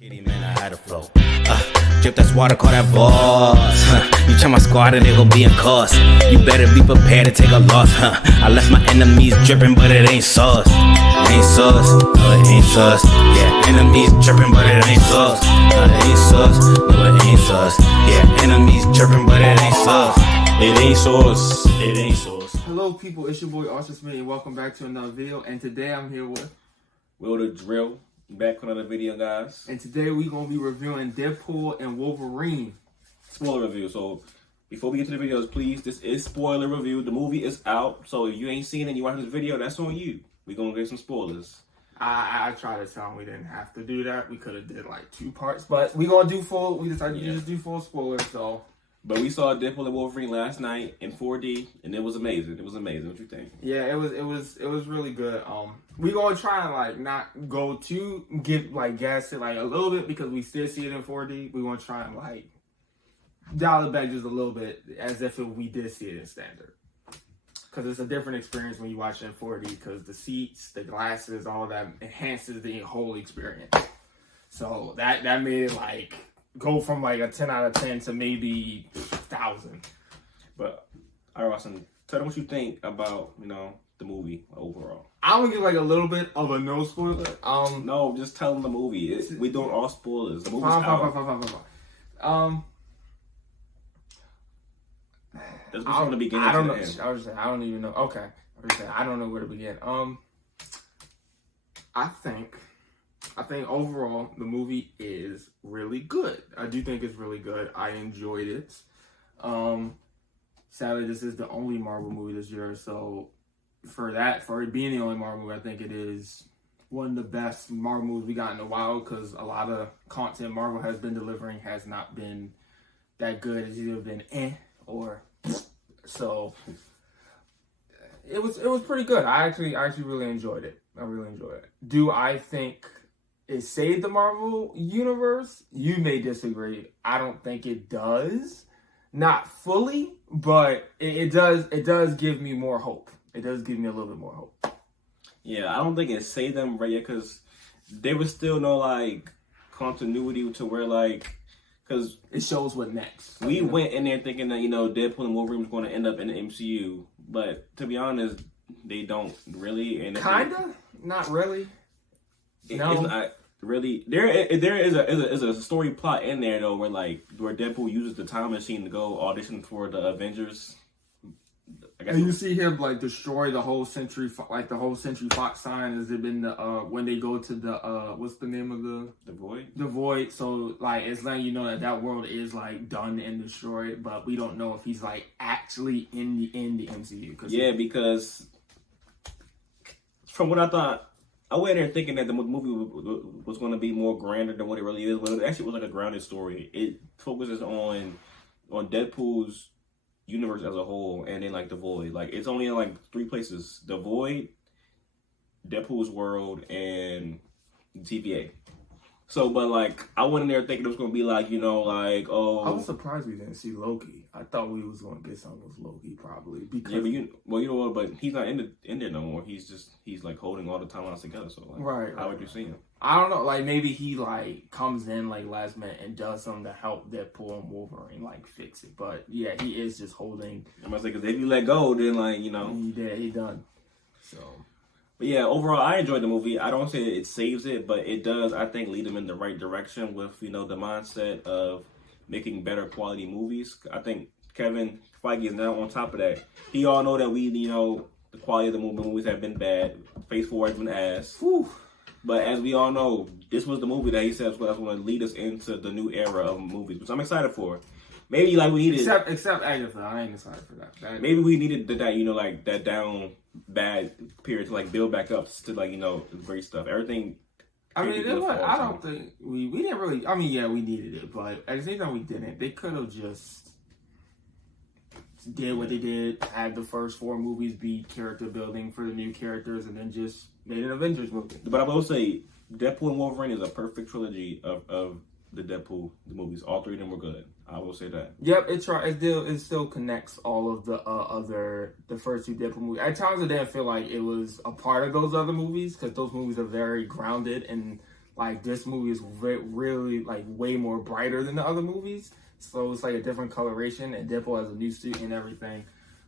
Kitty man, I had a flow. Drip that water, call that boss. You check my squad and they gon' be in cost. You better be prepared to take a loss. I left my enemies dripping, but it ain't sauce. It ain't sauce. No, it ain't sauce. Yeah, enemies dripping, but it ain't sauce. No, it ain't sauce. No, it ain't sauce. Yeah, enemies dripping, but it ain't sauce. It ain't sauce. It ain't sauce. Hello, people. It's your boy Austin Smith, and welcome back to another video. And today I'm here with Will the Drill. Back with another video, guys. And today we're going to be reviewing Deadpool and Wolverine. Spoiler review. So, before we get to the videos, please, this is spoiler review. The movie is out. So, if you ain't seen it and you watching this video, that's on you. We're going to get some spoilers. I tried to tell them we didn't have to do that. We could have did like 2 parts. But we're going to do full. We decided to just do full spoilers. So. But we saw Deadpool and Wolverine last night in 4D, and it was amazing. It was amazing. What you think? Yeah, it was really good. We gonna try and like not go too gas it like a little bit because we still see it in 4D. We gonna try and like dial it back just a little bit as if we did see it in standard. Because it's a different experience when you watch it in 4D because the seats, the glasses, all that enhances the whole experience. So that made it like go from like a 10 out of 10 to maybe 1,000. But, all right, Austin, tell them what you think about, the movie overall. I'm gonna give like a little bit of a no spoiler. No, just tell them the movie. We're doing all spoilers. The movie's out. That's from the beginning. I don't know. The end. I don't even know. Okay. I don't know where to begin. I think overall the movie is really good. I do think it's really good. I enjoyed it. Sadly, this is the only Marvel movie this year, so for it being the only Marvel movie, I think it is one of the best Marvel movies we got in a while because a lot of content Marvel has been delivering has not been that good. It's either been or so. It was pretty good. I actually really enjoyed it. I really enjoyed it. Do I think it saved the Marvel universe? You may disagree. I don't think it does. Not fully, but it does give me more hope. It does give me a little bit more hope. Yeah, I don't think it saved them right yet because there was still no like continuity to where because it shows what next. We went in there thinking that Deadpool and Wolverine was going to end up in the MCU, but to be honest, they don't really. And not really. No. It's not really. There is a story plot in there though, where Deadpool uses the time machine to go audition for the Avengers. And you see him destroy the whole Century Fox sign. Has it been when they go to the what's the name of the Void? The Void. So it's letting you know that world is done and destroyed, but we don't know if he's actually in the MCU. Because from what I thought. I went there thinking that the movie was going to be more grander than what it really is, but it actually was a grounded story. It focuses on Deadpool's universe as a whole, and then the Void. It's only in 3 places: the Void, Deadpool's world, and TVA. So, but I went in there thinking it was going to be oh. I was surprised we didn't see Loki. I thought we was going to get something with Loki probably because you know what? But he's not in there no more. He's holding all the timelines together. So how would you see him? I don't know. Maybe he comes in last minute and does something to help Deadpool and Wolverine fix it. But yeah, he is just holding. I'm gonna say because if you let go, then he done. So. But yeah, overall, I enjoyed the movie. I don't say it saves it, but it does, I think, lead them in the right direction with, the mindset of making better quality movies. I think Kevin Feige is now on top of that. He all know that the quality of the movies have been bad. Phase 4 has been ass. Whew. But as we all know, this was the movie that he said was going to lead us into the new era of movies, which I'm excited for. Maybe we needed except Agatha, I ain't excited for that. Maybe we needed that that down bad period to build back up to great stuff. Everything. I mean, I don't think we didn't really. I mean, yeah, we needed it, but at the same time, we didn't. They could have just did what they did, had the first 4 movies be character building for the new characters, and then just made an Avengers movie. But I will say, Deadpool and Wolverine is a perfect trilogy of the Deadpool movies. All 3 of them were good. I will say that. Yep, it still connects all of the first 2 Deadpool movies. At times, I didn't feel like it was a part of those other movies because those movies are very grounded in like this movie is really like way more brighter than the other movies. So it's like a different coloration, and Deadpool has a new suit and everything.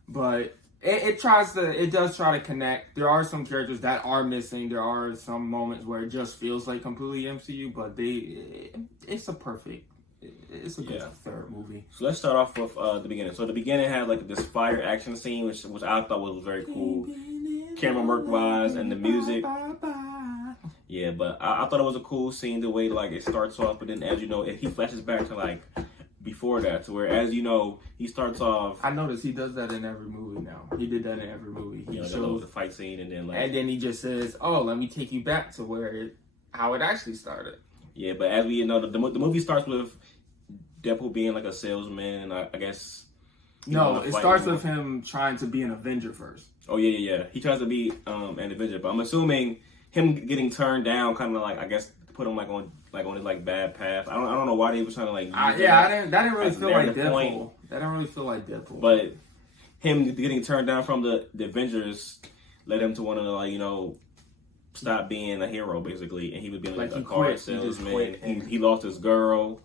But it does try to connect. There are some characters that are missing. There are some moments where it just feels like completely MCU, but it's a good third movie. So let's start off with the beginning. So the beginning had like this fire action scene, which I thought was very cool, camera work wise, and the music. Yeah, but I thought it was a cool scene the way like it starts off, but then as you know, he flashes back to like before that, to where as you know, he starts off. I noticed he does that in every movie now. He did that in every movie. He shows the fight scene, and then he just says, "Oh, let me take you back to how it actually started." Yeah, but as we know, the movie starts with Deadpool being like a salesman, and I guess. No, it starts with him trying to be an Avenger first. Oh yeah. He tries to be an Avenger, but I'm assuming him getting turned down, kind of like I guess put him on his like bad path. I don't know why they were trying to like. That didn't really feel like Deadpool. That didn't really feel like Deadpool. But him getting turned down from the Avengers led him to want to like stop being a hero basically, and he was being like a car salesman. He lost his girl.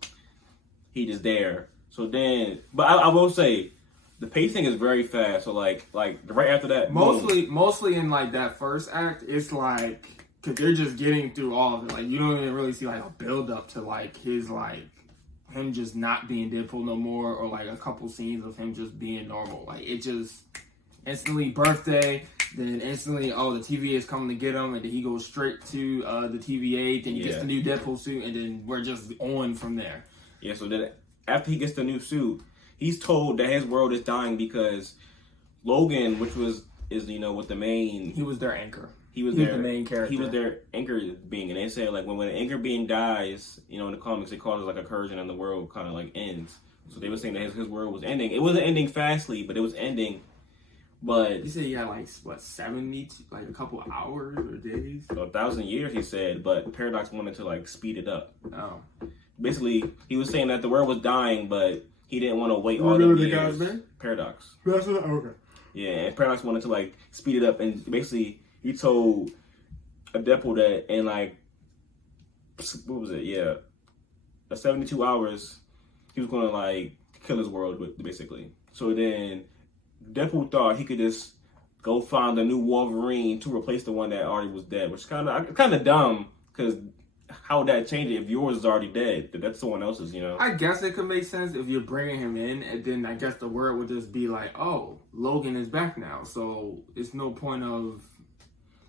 He just there. So then, but I will say, the pacing is very fast. So like right after that, mostly in like that first act, it's like because they're just getting through all of it. Like you don't even really see like a build up to like his like him just not being Deadpool no more, or like a couple scenes of him just being normal. Like it just instantly birthday, then instantly the TVA is coming to get him, and then he goes straight to the TVA. Then he gets the new Deadpool suit, and then we're just on from there. Yeah. So then after he gets the new suit, he's told that his world is dying because Logan, which is with the main. He was their anchor. He was the main character. He was their anchor being, and they say like when an anchor being dies, in the comics it causes like a cursion and the world kind of like ends. So they were saying that his world was ending. It wasn't ending fastly, but it was ending. But you said he had like what 70, like a couple hours or days, 1,000 years. He said, but Paradox wanted to like speed it up. Oh, basically he was saying that the world was dying, but he didn't want to wait all the years. Guy's name? Paradox. Okay. Yeah, and Paradox wanted to like speed it up, and basically he told a Deadpool that in like what was it? Yeah, 72 hours he was gonna like kill his world basically. So then Deadpool thought he could just go find a new Wolverine to replace the one that already was dead, which is kind of dumb because. How would that change it if yours is already dead? That's someone else's, I guess it could make sense if you're bringing him in, and then I guess the word would just be like, "Oh, Logan is back now," so it's no point of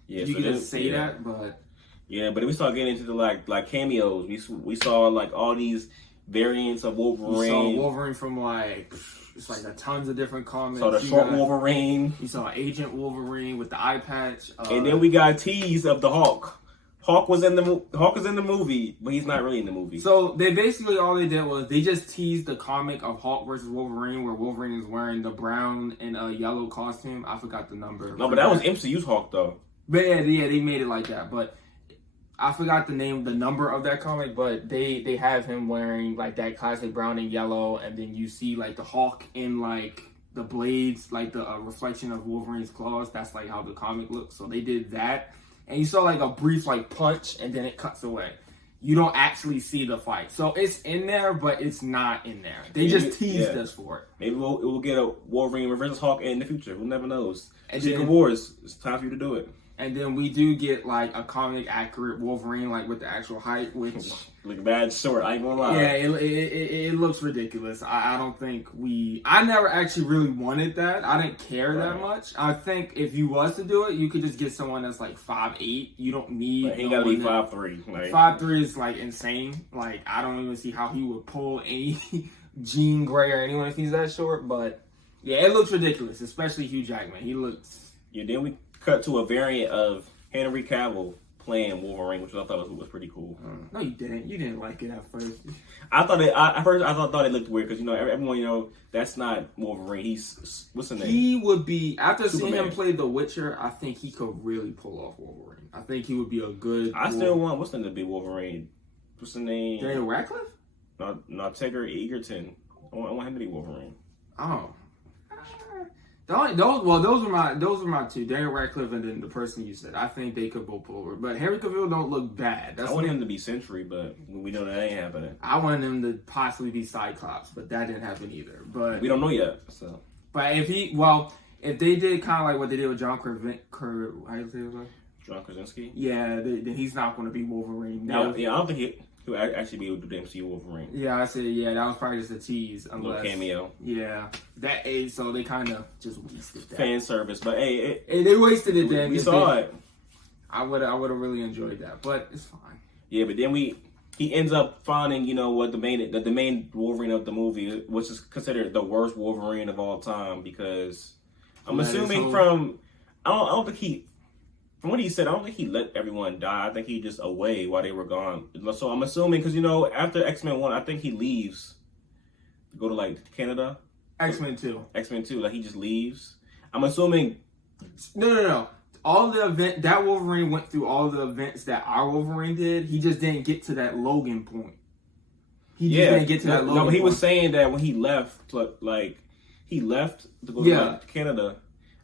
you can just say that. But but we start getting into the like cameos. We saw like all these variants of Wolverine. We saw Wolverine from like it's like a tons of different comics. Saw the short Wolverine. You saw Agent Wolverine with the eye patch, and then we got a tease of the Hulk. Hulk is in the movie, but he's not really in the movie. So they basically all they did was they just teased the comic of Hulk versus Wolverine, where Wolverine is wearing the brown and yellow costume. I forgot the number. No, but that was MCU's Hulk though. But yeah, they made it like that. But I forgot the number of that comic. But they have him wearing like that classic brown and yellow, and then you see like the Hulk in like the blades, like the reflection of Wolverine's claws. That's like how the comic looks. So they did that. And you saw like a brief like punch, and then it cuts away. You don't actually see the fight, so it's in there, but it's not in there. They just teased us for it. Maybe we'll get a Wolverine versus Hulk in the future. Who never knows? And Secret Wars. It's time for you to do it. And then we do get like a comic accurate Wolverine, like with the actual height, which look bad short. I ain't gonna lie. Yeah, it looks ridiculous. I don't think I never actually really wanted that. I didn't care that much. I think if you was to do it, you could just get someone that's like 5'8". You don't need. He gotta be 5'3". Like 5'3" is like insane. Like I don't even see how he would pull any Jean Grey or anyone if he's that short. But yeah, it looks ridiculous, especially Hugh Jackman. He looks. Yeah, then we cut to a variant of Henry Cavill playing Wolverine, which I thought was pretty cool. No, you didn't. You didn't like it at first. I thought it looked weird because everyone that's not Wolverine. He's what's the name? He would be after Superman. seeing him play The Witcher. I think he could really pull off Wolverine. I think he would be a good. I still want what's the name to be Wolverine. What's the name? Daniel Radcliffe? Not Tigger Egerton. I want him to be Wolverine. Oh. Those were my two. Daniel Radcliffe and then the person you said. I think they could both pull over. But Henry Cavill don't look bad. I want him to be Sentry, but we know that ain't happening. I wanted him to possibly be Cyclops, but that didn't happen either. But we don't know yet. So, but if they did kind of like what they did with John John Krasinski. Yeah, then he's not going to be Wolverine. I don't think he'll actually be able to do the MCU Wolverine. Yeah, I said that was probably just a tease, unless little cameo. Yeah, so they kind of just wasted that fan service, but hey, they wasted it. Then we saw it. I would have really enjoyed that, but it's fine. Yeah, but then he ends up finding what the main Wolverine of the movie, which is considered the worst Wolverine of all time, because I'm assuming from what he said, I don't think he let everyone die. I think he just away while they were gone. So I'm assuming, because after X-Men 1, I think he leaves to go to like Canada. X-Men 2. X-Men 2, like he just leaves. I'm assuming. No. All the event that Wolverine went through, all the events that our Wolverine did. He just didn't get to that Logan point. He just didn't get to that Logan point. No, but he was saying that when he left, he left to go to Canada.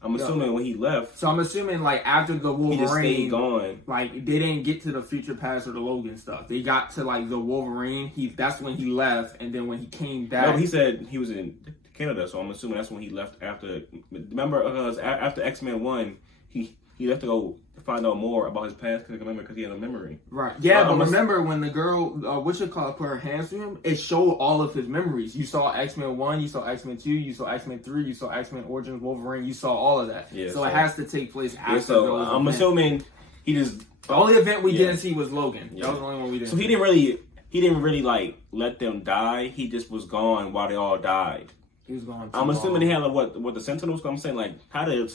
I'm assuming when he left. So I'm assuming after the Wolverine, he just stayed gone. They didn't get to the Future Past or the Logan stuff. They got to the Wolverine. That's when he left, and then when he came back. No, but he said he was in Canada, so I'm assuming that's when he left after. Remember, after X-Men 1, he left to go find out more about his past because he had a memory. Right. Yeah, but remember when the girl, put her hands to him, it showed all of his memories. You saw X-Men 1, you saw X-Men 2, you saw X-Men 3, you saw X-Men Origins Wolverine, you saw all of that. Yeah, so it has to take place after those I'm assuming he just... The only event we didn't see was Logan. Yeah. That was the only one we didn't see. So he didn't really let them die. He just was gone while they all died. He was gone I'm assuming they had what the Sentinels, I'm saying how did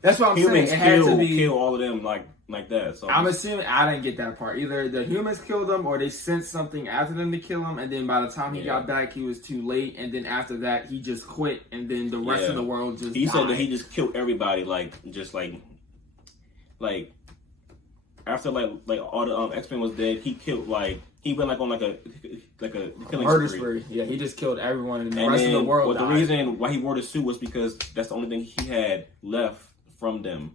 that's what I'm humans saying. It had to be kill all of them like that. So I'm assuming I didn't get that part. Either the humans killed them or they sent something after them to kill him, and then by the time he got back, he was too late. And then after that, he just quit, and then the rest of the world just. He died. said that he just killed everybody, after all the X-Men was dead, he killed he went on a killing murder spree. Yeah, he just killed everyone, and the rest of the world. But the reason why he wore the suit was because that's the only thing he had left from them,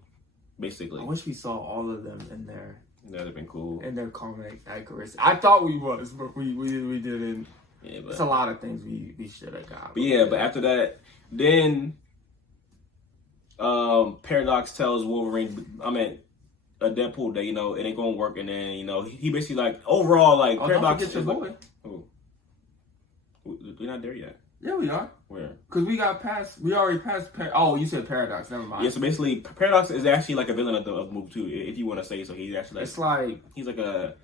basically. I wish we saw all of them in there. That'd have been cool. In their comic accuracy. I thought we was, but we didn't. Yeah, but it's a lot of things we should have got. But after that, then Paradox tells Wolverine, Deadpool that it ain't gonna work, and then he basically overall Paradox is your boy. We're not there yet. Yeah, we are. Where? Because we already passed. Oh, you said Paradox. Never mind. Yeah, so basically, Paradox is actually a villain of the movie too, if you want to say so. He's actually it's he's a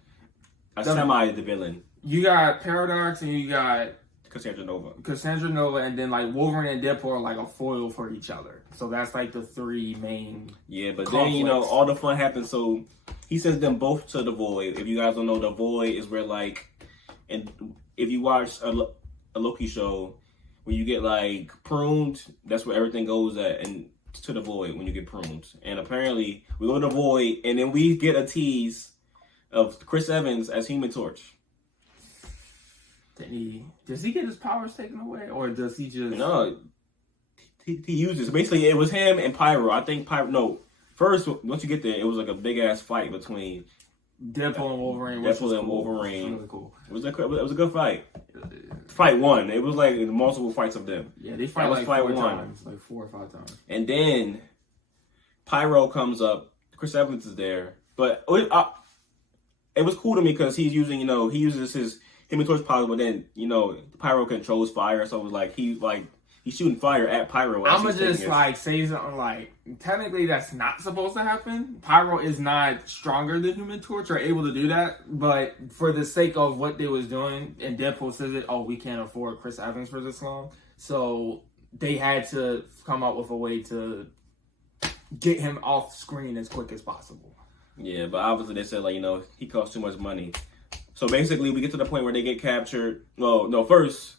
semi the villain. You got Paradox and you got Cassandra Nova, and then Wolverine and Deadpool are a foil for each other. So that's the three main. Yeah, but conflicts. Then all the fun happens. So he sends them both to the Void. If you guys don't know, the Void is where and if you watch a Loki show, when you get pruned, that's where everything goes and to the Void when you get pruned. And apparently we go to the Void, and then we get a tease of Chris Evans as Human Torch. Does he get his powers taken away, or does he just? No, he uses. Basically, it was him and Pyro. I think Pyro. No, first once you get there, it was a big ass fight between Deadpool and Wolverine. Wolverine. Really cool. It was a good fight. Fight one. It was multiple fights of them. Yeah, they fight fight 4 one. times, 4 or 5 times. And then Pyro comes up. Chris Evans is there, but it was cool to me because he's using. He uses his Human Torch powers, but then Pyro controls fire, so it was he's shooting fire at Pyro. I'm gonna just say something technically that's not supposed to happen. Pyro is not stronger than Human Torch or able to do that, but for the sake of what they was doing, and Deadpool says it, we can't afford Chris Evans for this long, so they had to come up with a way to get him off screen as quick as possible. Yeah, but obviously they said he costs too much money. So basically, we get to the point where they get captured. Well, no, first,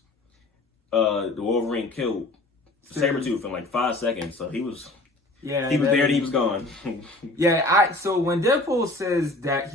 the Wolverine killed Sabretooth in 5 seconds. So he was there and he was gone. So when Deadpool says that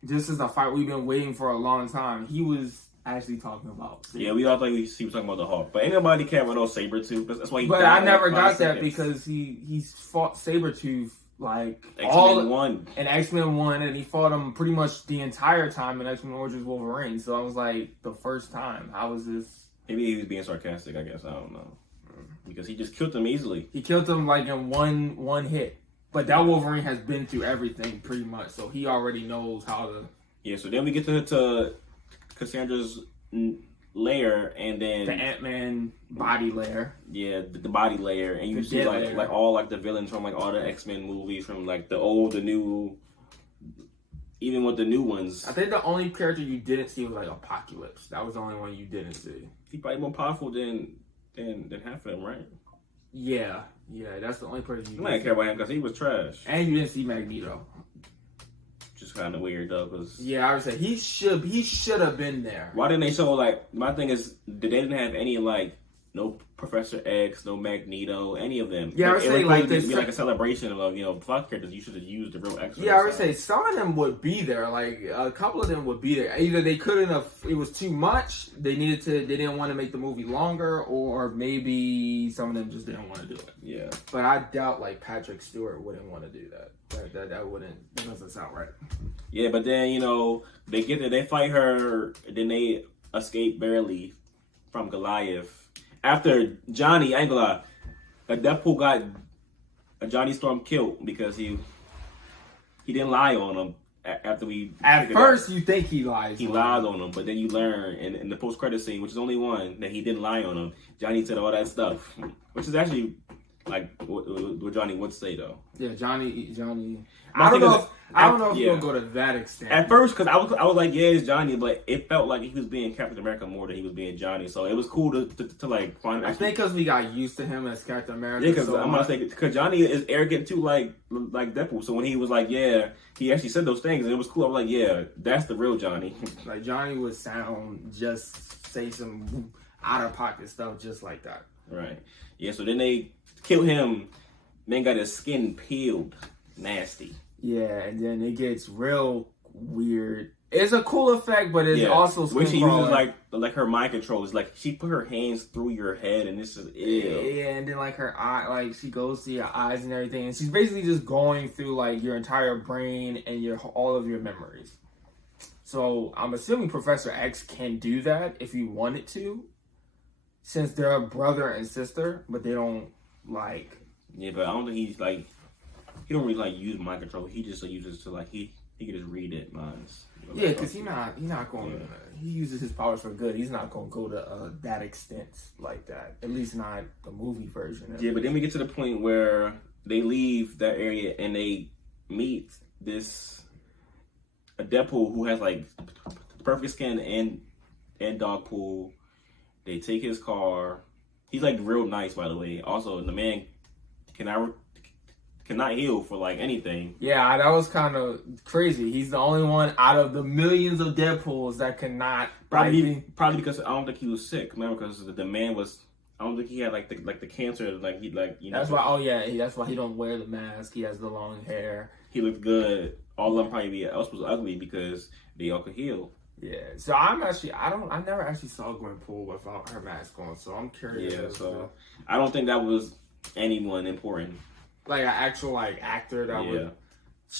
this is a fight we've been waiting for a long time, he was actually talking about. Yeah, we all thought he was talking about the Hulk, but ain't nobody care about no Sabretooth. That's why. But I never got that because he's fought Sabretooth like X-Men 1 and X-Men 1, and he fought him pretty much the entire time in X-Men Origins Wolverine. So I was like, the first time, how was this? Maybe he was being sarcastic. I guess I don't know because he just killed him easily. He killed him like in one hit. But that Wolverine has been through everything pretty much, so he already knows how to. Yeah. So then we get to Cassandra's lair, and then the Ant-Man body layer. Yeah, the body layer, and you see like all like the villains from like all the X-Men movies, from like the old, the new, even with the new ones. I think the only character you didn't see was like Apocalypse. That was the only one you didn't see. He's probably more powerful than half of them, right? Yeah, that's the only person you. I didn't care about him because he was trash, and you didn't see Magneto. Just kind of weird though, cause I would say he should have been there. Why didn't they show like? My thing is, they didn't have any like no Professor X, no Magneto, any of them. Yeah, I would say like this be like a celebration of fuck characters. You should have used the real X. Yeah, I would say some of them would be there. Like a couple of them would be there. Either they couldn't have. It was too much. They didn't want to make the movie longer, or maybe some of them just didn't want to do it. Yeah, but I doubt like Patrick Stewart wouldn't want to do that. That doesn't sound right. Yeah, but then they get there, they fight her, then they escape barely from Goliath. After Johnny, I ain't gonna lie, Deadpool got Johnny Storm killed because he didn't lie on him. After we at first you think he lies. He lied on him, but then you learn in the post credit scene, which is only one, that he didn't lie on him. Johnny said all that stuff, which is actually like what Johnny would say though. Yeah, Johnny. I don't know if you'll go to that extent. At first, because I was like, yeah, it's Johnny, but it felt like he was being Captain America more than he was being Johnny. So it was cool to like find. I think because we got used to him as Captain America. Yeah, because I'm gonna say because Johnny is arrogant too, like Deadpool. So when he was like, yeah, he actually said those things, and it was cool. I was like, yeah, that's the real Johnny. Like Johnny would say some out of pocket stuff just like that. Right. Yeah. So then they kill him. Man got his skin peeled. Nasty. Yeah, and then it gets real weird. It's a cool effect, but it's also when she uses like her mind control. It's like she put her hands through your head, and this is ew. Yeah, and then like her eye, like she goes to your eyes and everything, and she's basically just going through like your entire brain and all of your memories. So I'm assuming Professor X can do that if he wanted to, since they're a brother and sister, but they don't like. Yeah, but I don't think he's like. He don't really like use mind control. He just uses to like he can just read it minds. Yeah, because he's not going. Yeah. He uses his powers for good. He's not going to go to that extent like that. At least not the movie version. Yeah, but then we get to the point where they leave that area and they meet a Deadpool who has like perfect skin and dog pool. They take his car. He's like real nice, by the way. Also, the man cannot heal for like anything. Yeah, that was kind of crazy. He's the only one out of the millions of Deadpools that cannot. Probably because I don't think he was sick. Remember, because the man was. I don't think he had like the cancer. Like he like That's why. Oh yeah, that's why he don't wear the mask. He has the long hair. He looked good. All of them probably else was ugly because they all could heal. Yeah. So I never actually saw Gwenpool without her mask on. So I'm curious. Yeah. So I don't think that was anyone important. Like an actual actor that would.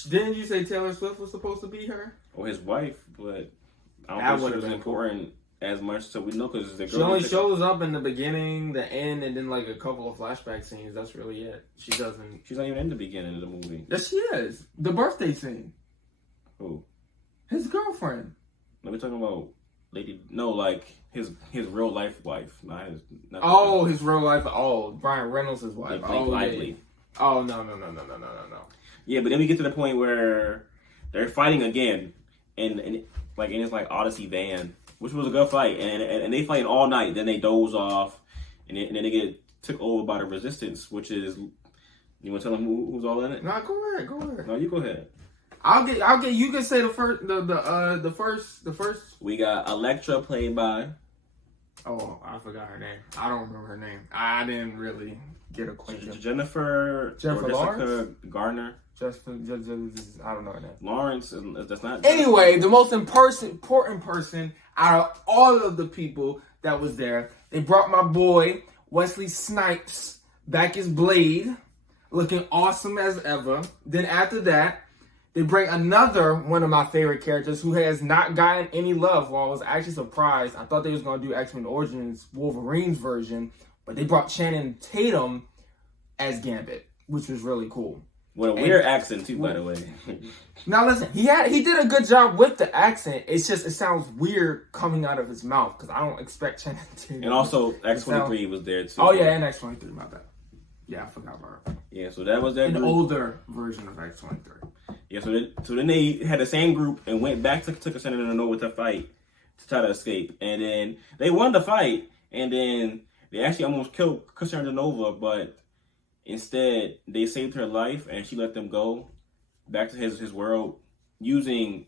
Didn't you say Taylor Swift was supposed to be her? Or his wife, but I don't think she was important as much. So we know because she only shows up in the beginning, the end, and then like a couple of flashback scenes. That's really it. She's not even in the beginning of the movie. Yes, she is. The birthday scene. Who? His girlfriend. No, we're talking about lady. No, like his real life wife, not his. His real life. Oh, Ryan Reynolds' wife. Lively. Yeah. Oh no. Yeah, but then we get to the point where they're fighting again, and it's like Odyssey van, which was a good fight, and they fight all night. Then they doze off, and then they get took over by the Resistance, which is. You want to tell them who's all in it? No, go ahead. No, you go ahead. I'll get. You can say the first. We got Elektra played by. Oh, I forgot her name. I don't remember her name. I didn't really get acquainted. Jennifer Lawrence? Garner. I don't know her name. Lawrence, that's not. Anyway, the most important person out of all of the people that was there, they brought my boy Wesley Snipes back as Blade, looking awesome as ever. Then after that, they bring another one of my favorite characters who has not gotten any love. Well, I was actually surprised. I thought they was going to do X-Men Origins Wolverine's version, but they brought Channing Tatum as Gambit, which was really cool. With a weird accent too, by the way. Now listen, he did a good job with the accent. It's just, it sounds weird coming out of his mouth because I don't expect Channing Tatum. And also X-23 was there too. Oh yeah, and X-23, my bad. Yeah, I forgot about her. Yeah, so that was that An group. older version of X-23. Yeah, so then they had the same group and went back to Cassandra Nova to fight, to try to escape. And then they won the fight, and then they actually almost killed Cassandra Nova, but instead they saved her life and she let them go back to his world using,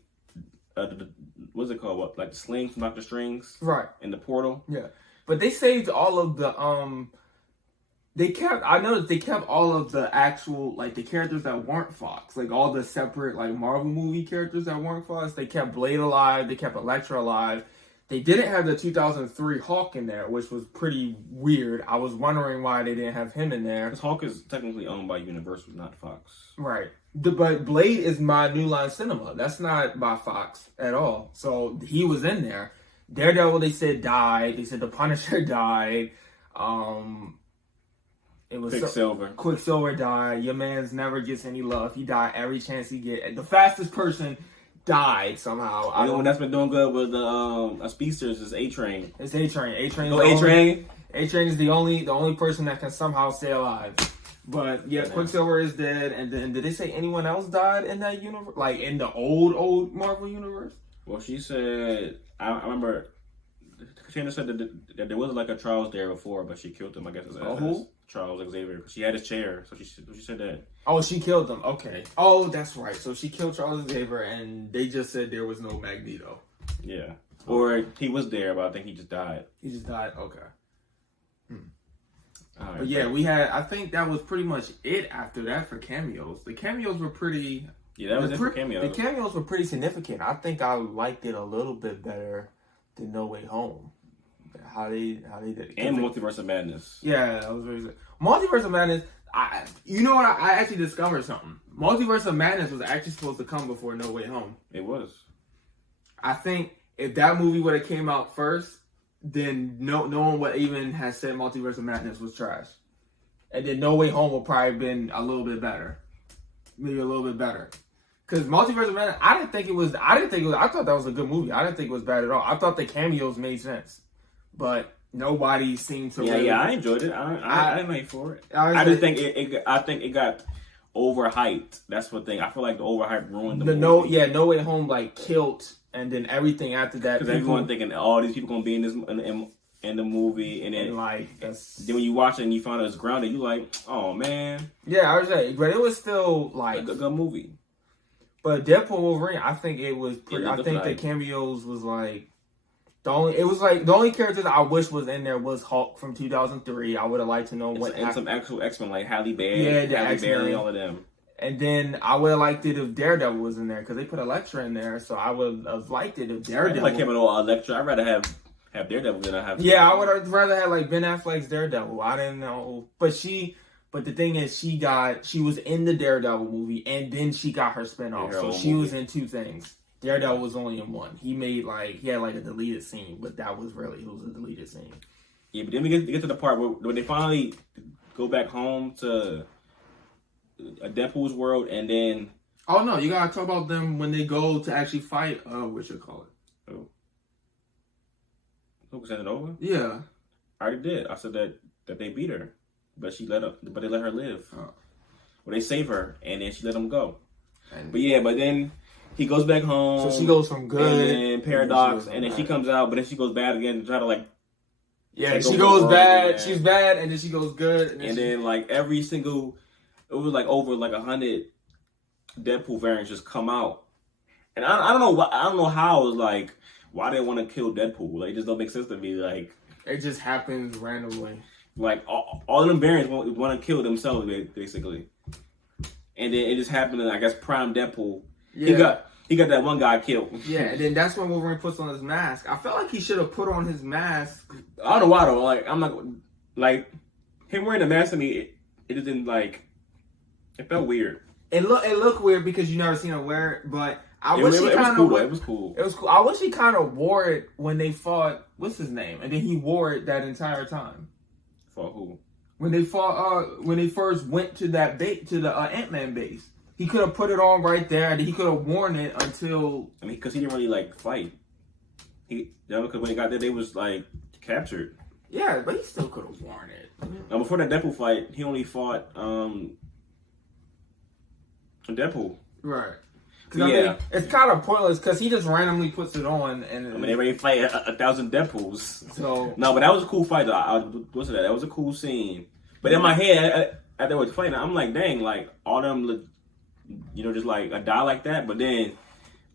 what's it called? What, like the slings from Dr. Strings? Right. In the portal? Yeah. But they saved all of the, I noticed they kept all of the actual, like, the characters that weren't Fox. Like, all the separate, like, Marvel movie characters that weren't Fox. They kept Blade alive. They kept Elektra alive. They didn't have the 2003 Hulk in there, which was pretty weird. I was wondering why they didn't have him in there. Because Hulk is technically owned by Universal, not Fox. Right. But Blade is my New Line Cinema. That's not by Fox at all. So, he was in there. Daredevil, they said, died. They said the Punisher died. It was Quicksilver died. Your man's never gets any love. He died every chance he get. The fastest person died somehow. The one that's been doing good with the speedsters is A-Train. It's A-Train. A-Train. Go A-Train. A-Train is the only person that can somehow stay alive. But yeah, Quicksilver is dead. And then did they say anyone else died in that universe? Like in the old Marvel universe? Well, she said. I remember. Katrina said that there was like a Charles there before, but she killed him. I guess as Charles Xavier. She had his chair, so she said that. Oh, she killed him. Okay. Oh, that's right. So she killed Charles Xavier, and they just said there was no Magneto. Yeah. Or he was there, but I think he just died. He just died? Okay. All right. But yeah, I think that was pretty much it after that for cameos. The cameos were pretty... Yeah, that was it for cameos. The cameos were pretty significant. I think I liked it a little bit better than No Way Home. How they did it. And Multiverse of Madness. Yeah, that was very good. Multiverse of Madness, you know what? I actually discovered something. Multiverse of Madness was actually supposed to come before No Way Home. It was. I think if that movie would have came out first, then no one would even have said Multiverse of Madness was trash. And then No Way Home would probably have been a little bit better. Maybe a little bit better. Because Multiverse of Madness, I thought that was a good movie. I didn't think it was bad at all. I thought the cameos made sense. But nobody seemed to really... Yeah, I enjoyed it. I didn't hate for it. I just think it got overhyped. That's the thing. I feel like the overhype ruined the movie. No Way Home like killed, and then everything after that. Because everyone thinking all these people gonna be in this in the movie, and then then when you watch it and you find out it's grounded, you like, oh man. Yeah, I was saying, but it was still like a good movie. But Deadpool and Wolverine, I think it was. I think the cameos was like. The only characters I wish was in there was Hulk from 2003. I would have liked to know and some actual X-Men like Halle Berry, Berry, all of them. And then I would have liked it if Daredevil was in there because they put Elektra in there. So I would have liked it if Daredevil. I like him at all. Elektra. I'd rather have Daredevil than I have. Yeah, I would have rather had like Ben Affleck's Daredevil. I didn't know, but the thing is, she was in the Daredevil movie and then she got her spinoff. So she was in two things. Daredevil was only in one. He had like a deleted scene, but it was a deleted scene. Yeah, but then we get to the part where they finally go back home to a Deadpool's world, and then... Oh, no, you gotta talk about them when they go to actually fight, what you call it? Who sent it over? Yeah. I already did. I said that they beat her, but they let her live. Oh. Well, they save her, and then she let them go. But then... He goes back home. So she goes from good. And then Paradox. And then she comes out, but then she goes bad again to try to like... Yeah, she goes bad. She's bad, and then she goes good. And then like every single... It was like over like 100 Deadpool variants just come out. And I don't know how it was like... Why they want to kill Deadpool? Like, it just don't make sense to me. Like... It just happens randomly. Like, all of them variants want to kill themselves, basically. and then it just happened to, I guess, prime Deadpool. Yeah. He got that one guy killed. Yeah, and then that's when Wolverine puts on his mask. I felt like he should have put on his mask. I don't know why though. Like I'm not like him wearing the mask to me. It didn't like. It felt weird. It looked weird because you never seen him wear it, but I wish he it was kind cool. of. It was cool. It was cool. I wish he kind of wore it when they fought. What's his name? And then he wore it that entire time. For who? When they fought. When they first went to that to the Ant-Man base. He could have put it on right there, and he could have worn it until. I mean, because he didn't really like fight. Because when he got there, they was like captured. Yeah, but he still could have worn it. Now before that Deadpool fight, he only fought Deadpool. Right. I mean, it's kind of pointless because he just randomly puts it on, and I mean, they already fight 1,000 Deadpools. So no, but that was a cool fight. Though. What's that? That was a cool scene. But in my head, as they were fighting, I'm like, dang, like all them. Just like a die like that, but then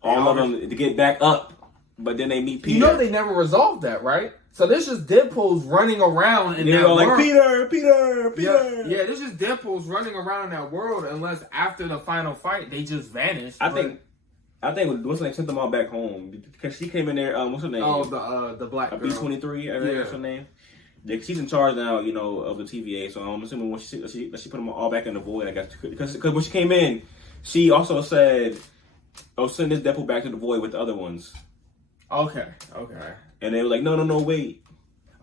all of them to get back up, but then they meet Peter. You know they never resolved that, right? So this is Deadpool's running around in that world. Like, Peter. Yeah, this is Deadpool's running around in that world unless after the final fight, they just vanish. I think what's her name sent them all back home because she came in there, what's her name? Oh, the black girl. B-23, I think that's her name. Yeah, she's in charge now, of the TVA, so I'm assuming when she put them all back in the void, I guess, because when she came in, she also said, "Oh, send this Deadpool back to the void with the other ones." Okay. And they were like, "No, wait."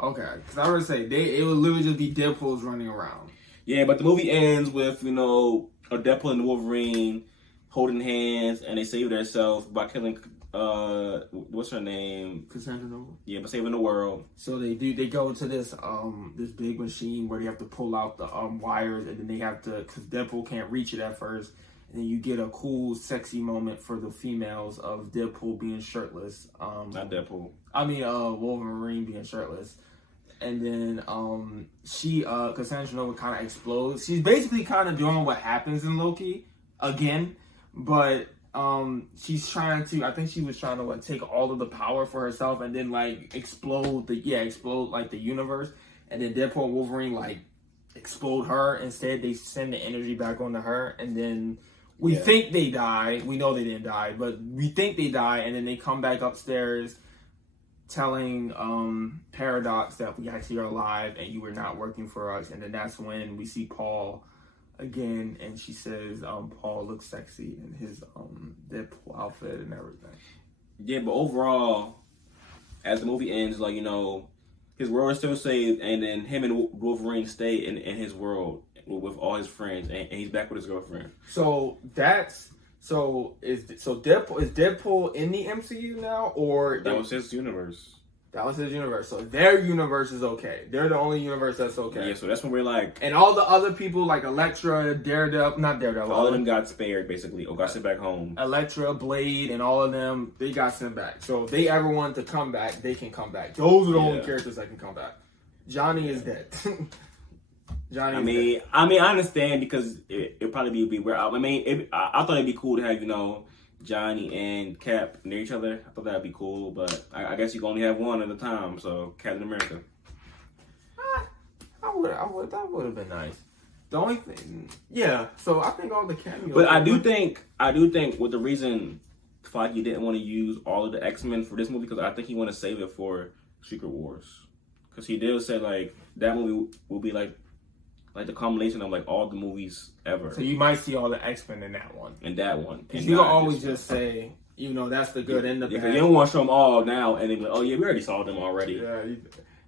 Okay, because I would say it would literally just be Deadpool's running around. Yeah, but the movie ends with a Deadpool and Wolverine holding hands, and they save themselves by killing what's her name? Cassandra Nova. Yeah, by saving the world. So they go to this big machine where they have to pull out the wires, and then they have to, because Deadpool can't reach it at first. And then you get a cool, sexy moment for the females of Deadpool being shirtless. Not Deadpool. I mean, Wolverine being shirtless. And then Cassandra Nova kind of explodes. She's basically kind of doing what happens in Loki again, but she's trying to. I think she was trying to take all of the power for herself and then explode the universe. And then Deadpool and Wolverine explode her. Instead, they send the energy back onto her, and then. We think they die. We know they didn't die, but we think they die, and then they come back upstairs telling Paradox that we actually are alive and you were not working for us. And then that's when we see Paul again, and she says Paul looks sexy in his Deadpool outfit and everything. Yeah, but overall, as the movie ends, his world is still saved, and then him and Wolverine stay in his world with all his friends, and he's back with his girlfriend. So is Deadpool in the MCU now, or that was his universe? That was his universe. So their universe is okay. They're the only universe that's okay. Yeah, so that's when we're like, and all the other people like Elektra, not Daredevil. All of them got spared basically, or got sent back home. Elektra, Blade, and all of them, they got sent back. So if they ever want to come back, they can come back. Those are the only characters that can come back. Johnny is dead. I mean, I understand because it'd probably be weird. I thought it'd be cool to have Johnny and Cap near each other. I thought that'd be cool, but I guess you can only have one at a time. So Captain America. That would have been nice. The only thing, So I think all the cameos. But I do think with the reason Feige didn't want to use all of the X-Men for this movie, because I think he want to save it for Secret Wars, because he did say that movie will be like the combination of all the movies ever. So you might see all the X-Men in that one. In that one. Because you'll always just say, that's the good and the bad. Because you don't want to show them all now and then be like, oh yeah, we already saw them already. Yeah,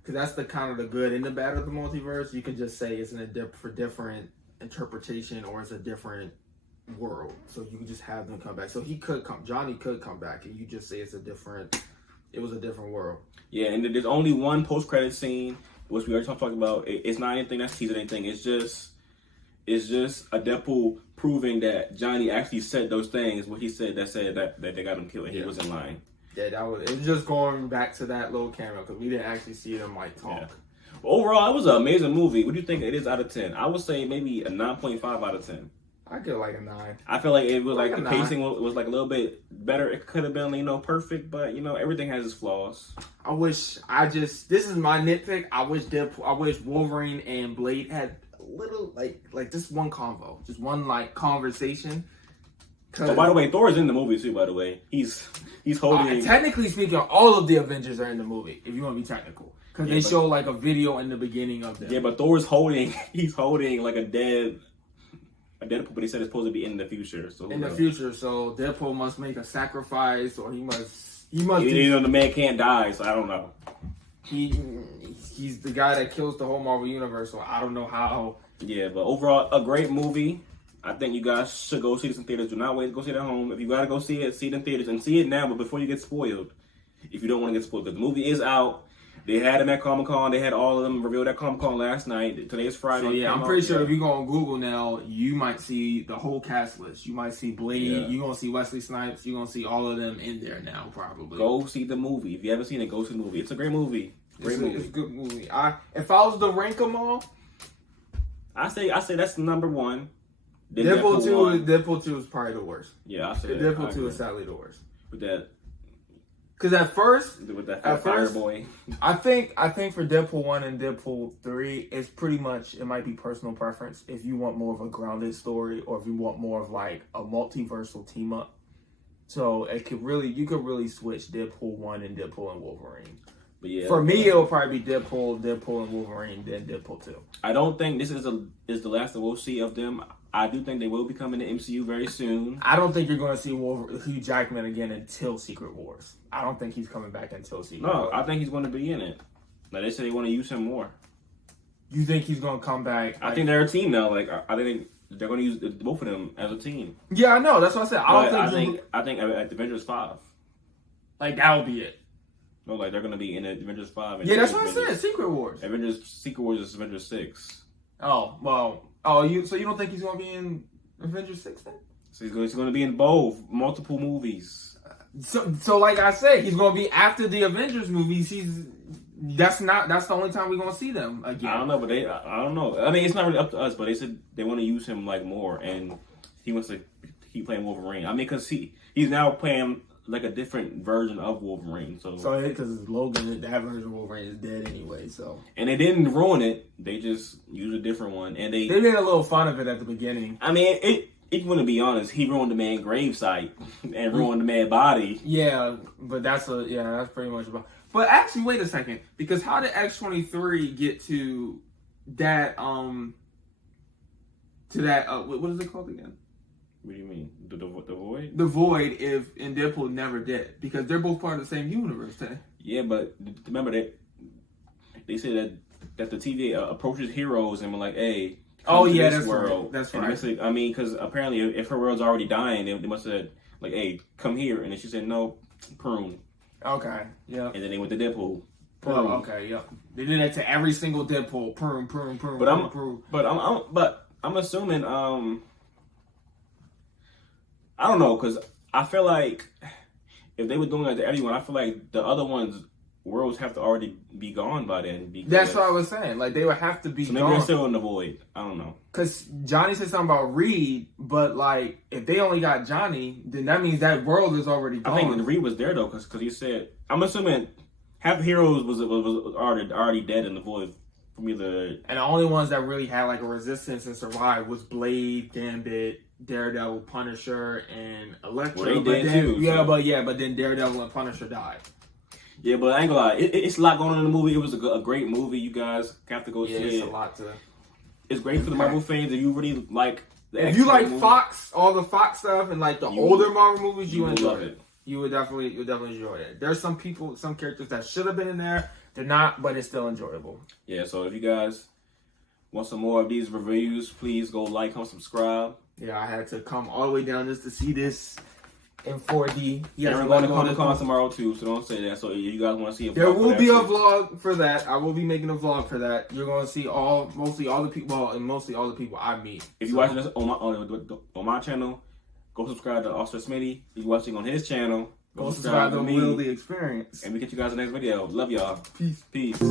because that's the kind of the good and the bad of the multiverse. You can just say it's for different interpretation, or it's a different world. So you can just have them come back. So Johnny could come back, and you just say it was a different world. Yeah, and there's only one post-credit scene, which we already talked about. It's not anything that's teasing anything. It's just a Deadpool proving that Johnny actually said those things. What he said that they got him killed, and he was in line. Yeah, it was just going back to that little camera because we didn't actually see them talk. Yeah. Overall, it was an amazing movie. What do you think it is out of 10? I would say maybe a 9.5 out of 10. I give it a 9. I feel like it was the 9. pacing was a little bit better. It could have been perfect, but everything has its flaws. This is my nitpick. I wish Wolverine and Blade had little like just one convo, just one like conversation. Oh, by the way, Thor is in the movie too. By the way, he's holding. Technically speaking, all of the Avengers are in the movie. If you want to be technical, because they show like a video in the beginning of them. Yeah, but Thor's holding. He's holding like a Deadpool, but they said it's supposed to be in the future. So in the future, so Deadpool must make a sacrifice, or he must. You know, the man can't die, so I don't know. He's the guy that kills the whole Marvel universe, so I don't know how. Yeah, but overall, a great movie. I think you guys should go see this in theaters. Do not wait to go see it at home. If you gotta go see it in theaters and see it now, but before you get spoiled. If you don't want to get spoiled, because the movie is out. They had them at Comic-Con. They had all of them revealed at Comic-Con last night. Today is Friday. So yeah, I'm pretty sure if you go on Google now, you might see the whole cast list. You might see Blade. Yeah. You're gonna see Wesley Snipes. You're gonna see all of them in there now, probably. Go see the movie. If you haven't seen it, go see the movie. It's a great movie. It's a good movie. If I was to rank them all, I say that's number one. Deadpool 2 is probably the worst. Yeah, I say Deadpool 2 is sadly the worst. With that, because at first, Fireboy, I think for Deadpool 1 and Deadpool 3, it's pretty much, it might be personal preference. If you want more of a grounded story, or if you want more of like a multiversal team up, so you could really switch Deadpool 1 and Deadpool and Wolverine. But yeah, for me, it'll probably be Deadpool and Wolverine, then Deadpool 2. I don't think this is the last that we'll see of them. I do think they will be coming to MCU very soon. I don't think you're going to see Hugh Jackman again until Secret Wars. I don't think he's coming back until Secret Wars. No, I think he's going to be in it. Like, they said they want to use him more. You think he's going to come back? I think they're a team now. Like, I think they're going to use both of them as a team. Yeah, I know. That's what I said. I think at Avengers 5. Like, that would be it. No, like, they're going to be in Avengers 5. Yeah, that's what I said. Secret Wars. Secret Wars is Avengers 6. Oh, well. So you don't think he's going to be in Avengers 6 then? So he's going to be in both, multiple movies. So like I said, he's going to be after the Avengers movies. That's the only time we're going to see them again. I don't know, but I don't know. I mean, it's not really up to us, but they said they want to use him like more, and he wants to keep playing Wolverine. I mean, because he's now playing like a different version of Wolverine. So because Logan, that version of Wolverine is dead anyway. So and they didn't ruin it; they just used a different one, and they made a little fun of it at the beginning. I mean, if you want to be honest, he ruined the man's gravesite and ruined the man's body. Yeah, but that's pretty much about. But actually, wait a second, because how did X-23 get to that? What is it called again? What do you mean? The Void? The Void, and Deadpool never did, because they're both part of the same universe. Yeah, but remember that they say that the TVA approaches heroes and we're like, hey, oh yeah, that's world. That's right. I mean, because apparently if her world's already dying, they must have said like, hey, come here, and then she said no, prune. Okay, yeah. And then they went to Deadpool. Prune. Oh, okay, yeah. They did that to every single Deadpool. Prune. But I'm assuming I don't know, because I feel like if they were doing that to everyone, I feel like the other ones' worlds have to already be gone by then. That's what I was saying. Like, they would have to be gone. Maybe they're still in the void. I don't know. Because Johnny said something about Reed, but, like, if they only got Johnny, then that means that world is already gone. I think Reed was there, though, because he said... I'm assuming half the heroes was already dead in the void from either... And the only ones that really had, like, a resistance and survived was Blade, Gambit, Daredevil, Punisher, and Elektra. Well, they did too. Yeah, but then Daredevil and Punisher died. Yeah, but I ain't gonna lie, it's a lot going on in the movie. It was a great movie. You guys have to go see it. It's a lot to. It's great for the Marvel fans. If you really like, if you like Fox, all the Fox stuff, and like the older Marvel movies, you enjoy it. You would definitely enjoy it. There's some characters that should have been in there. They're not, but it's still enjoyable. Yeah. So if you guys want some more of these reviews, please go like, comment, subscribe. Yeah, I had to come all the way down just to see this in 4D. Yeah, we're going to Comic-Con tomorrow too, so don't say that. So if you guys want to see a vlog, there will be a vlog for that. I will be making a vlog for that. You're going to see mostly all the people I meet. If you're watching this on my channel, go subscribe to Officer Smitty. If you're watching on his channel, go subscribe to Me. WillExperience. And we get you guys in the next video. Love y'all. Peace.